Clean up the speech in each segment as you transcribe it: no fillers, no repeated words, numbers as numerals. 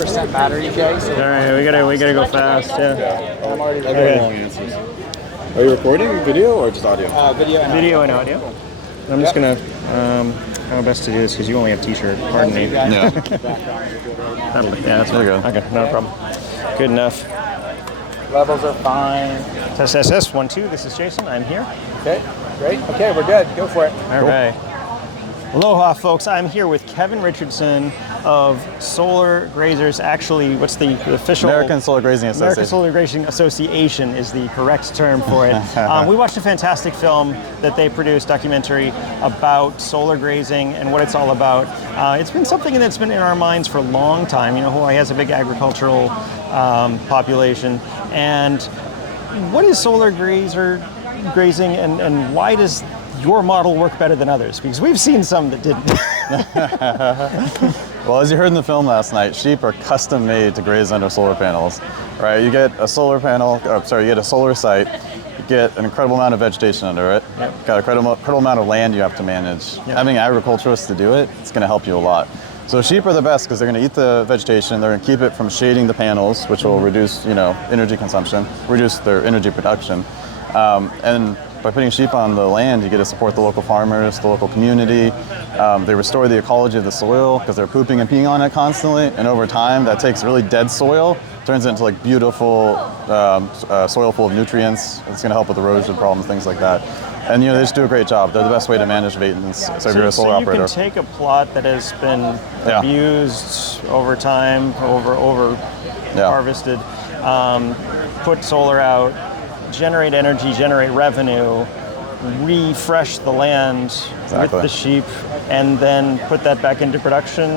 50% battery, Jay. So All right, we gotta go fast. Yeah. I'm already I'll ready. go long answers. Are you recording video or just audio? Video and Video and audio. I'm just gonna how best to do this because you only have T-shirt. Pardon me. Yeah. Yeah, that's There you go. Okay, no problem. Good enough. Levels are fine. Test 1 2. This is Jason. I'm here. Okay, great. Okay, we're good. Go for it. All right. Aloha, folks. I'm here with Kevin Richardson of Solar Grazers. Actually, what's the official? American Solar Grazing Association. American Solar Grazing Association is the correct term for it. We watched a fantastic film that they produced, documentary about solar grazing and what it's all about. It's been something that's been in our minds for a long time. You know, Hawaii has a big agricultural population. And what is solar grazing and why does your model work better than others? Because we've seen some that didn't. Well, as you heard in the film last night, sheep are custom made to graze under solar panels, right? You get a solar panel, you get a solar site, you get an incredible amount of vegetation under it, Yep. got a incredible amount of land you have to manage. Yep. Having agriculturists to do it, it's gonna help you a lot. So sheep are the best because they're gonna eat the vegetation, they're gonna keep it from shading the panels, which will reduce, energy consumption, reduce their energy production. And by putting sheep on the land, you get to support the local farmers, the local community. They restore the ecology of the soil because they're pooping and peeing on it constantly. And over time, that takes really dead soil, turns it into like beautiful soil full of nutrients. It's going to help with erosion problems, things like that. And they just do a great job. They're the best way to manage maintenance. So if you're a solar operator. So you can take a plot that has been abused over time, over harvested, put solar out, generate energy, generate revenue, refresh the land with the sheep, and then put that back into production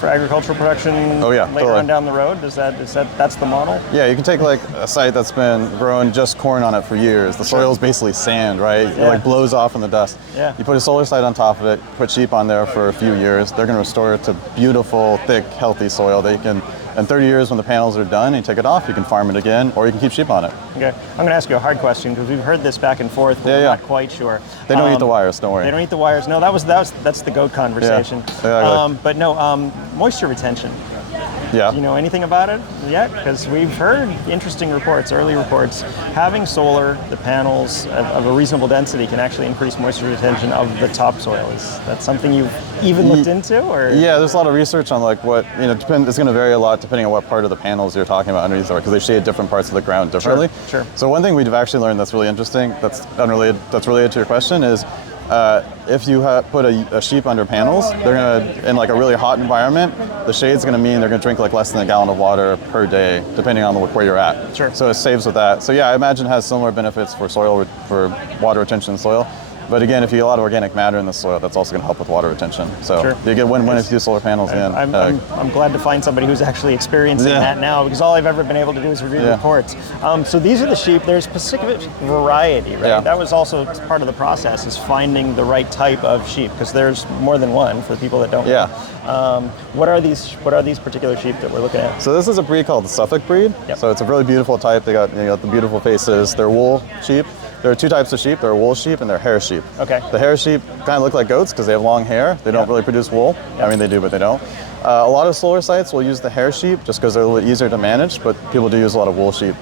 for agricultural production later on down the road? That's the model? Yeah, you can take like a site that's been growing just corn on it for years. The soil's basically sand, right? It like blows off in the dust. Yeah. You put a solar site on top of it, put sheep on there for a few years. They're going to restore it to beautiful, thick, healthy soil that you can. In 30 years, when the panels are done and you take it off, you can farm it again, or you can keep sheep on it. Okay, I'm going to ask you a hard question because we've heard this back and forth, but we're not quite sure. They don't eat the wires, don't worry. They don't eat the wires. No, that's the goat conversation. Yeah. But no, moisture retention. Yeah. Do you know anything about it yet? Because we've heard interesting reports, early reports. Having solar, the panels of a reasonable density can actually increase moisture retention of the topsoil. Is that something you've even looked into? Or? Yeah, there's a lot of research on like what, it's going to vary a lot depending on what part of the panels you're talking about underneath, because they shade different parts of the ground differently. Sure. So one thing we've actually learned that's really interesting, that's related to your question is, if you put a sheep under panels, they're gonna, in like a really hot environment, the shade's gonna mean they're gonna drink like less than a gallon of water per day, depending on where you're at. Sure. So it saves with that. So yeah, I imagine it has similar benefits for for water retention in soil. But again, if you get a lot of organic matter in the soil, that's also going to help with water retention. So you get win-win if you do solar panels. I'm glad to find somebody who's actually experiencing that now, because all I've ever been able to do is read reports. So these are the sheep. There's specific variety, right? Yeah. That was also part of the process, is finding the right type of sheep, because there's more than one for the people that don't know. What are these particular sheep that we're looking at? So this is a breed called the Suffolk breed. Yep. So it's a really beautiful type. They got the beautiful faces. They're wool sheep. There are two types of sheep. There are wool sheep and they're hair sheep. Okay. The hair sheep kind of look like goats because they have long hair. They don't really produce wool. I mean, they do, but they don't. A lot of solar sites will use the hair sheep just because they're a little bit easier to manage, but people do use a lot of wool sheep.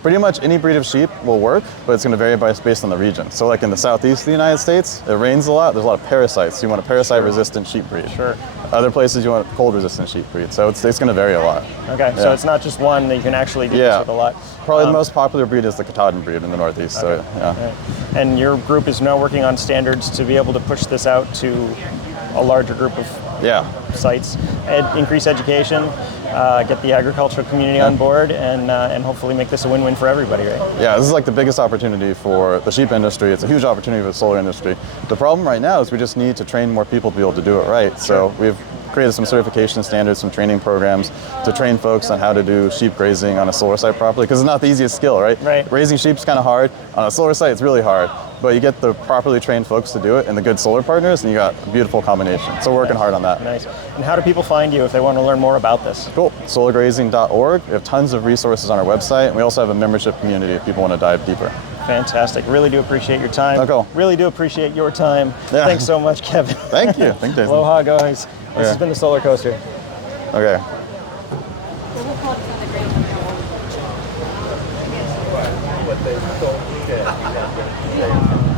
Pretty much any breed of sheep will work, but it's going to vary based on the region. So like in the southeast of the United States, it rains a lot. There's a lot of parasites. So you want a parasite-resistant sheep breed. Sure. Other places you want a cold-resistant sheep breed. So it's going to vary a lot. Okay, so it's not just one that you can actually do this with a lot. Probably the most popular breed is the Katahdin breed in the Northeast. Okay. So Right. And your group is now working on standards to be able to push this out to a larger group of sites, increase education, get the agricultural community on board, and hopefully make this a win-win for everybody, right? Yeah, this is like the biggest opportunity for the sheep industry. It's a huge opportunity for the solar industry. The problem right now is we just need to train more people to be able to do it right. So we've created some certification standards, some training programs to train folks on how to do sheep grazing on a solar site properly, because it's not the easiest skill, right? Raising sheep's kind of hard. On a solar site, it's really hard. But you get the properly trained folks to do it and the good solar partners, and you got a beautiful combination. So we're working hard on that. Nice. And how do people find you if they want to learn more about this? Cool. Solargrazing.org. We have tons of resources on our website, and we also have a membership community if people want to dive deeper. Fantastic. Really do appreciate your time. Okay. Really do appreciate your time. Yeah. Thanks so much, Kevin. Thank you. Thank you, Jason. Aloha, guys. This has been the Solar Coaster. Okay. What they told me that you have to say.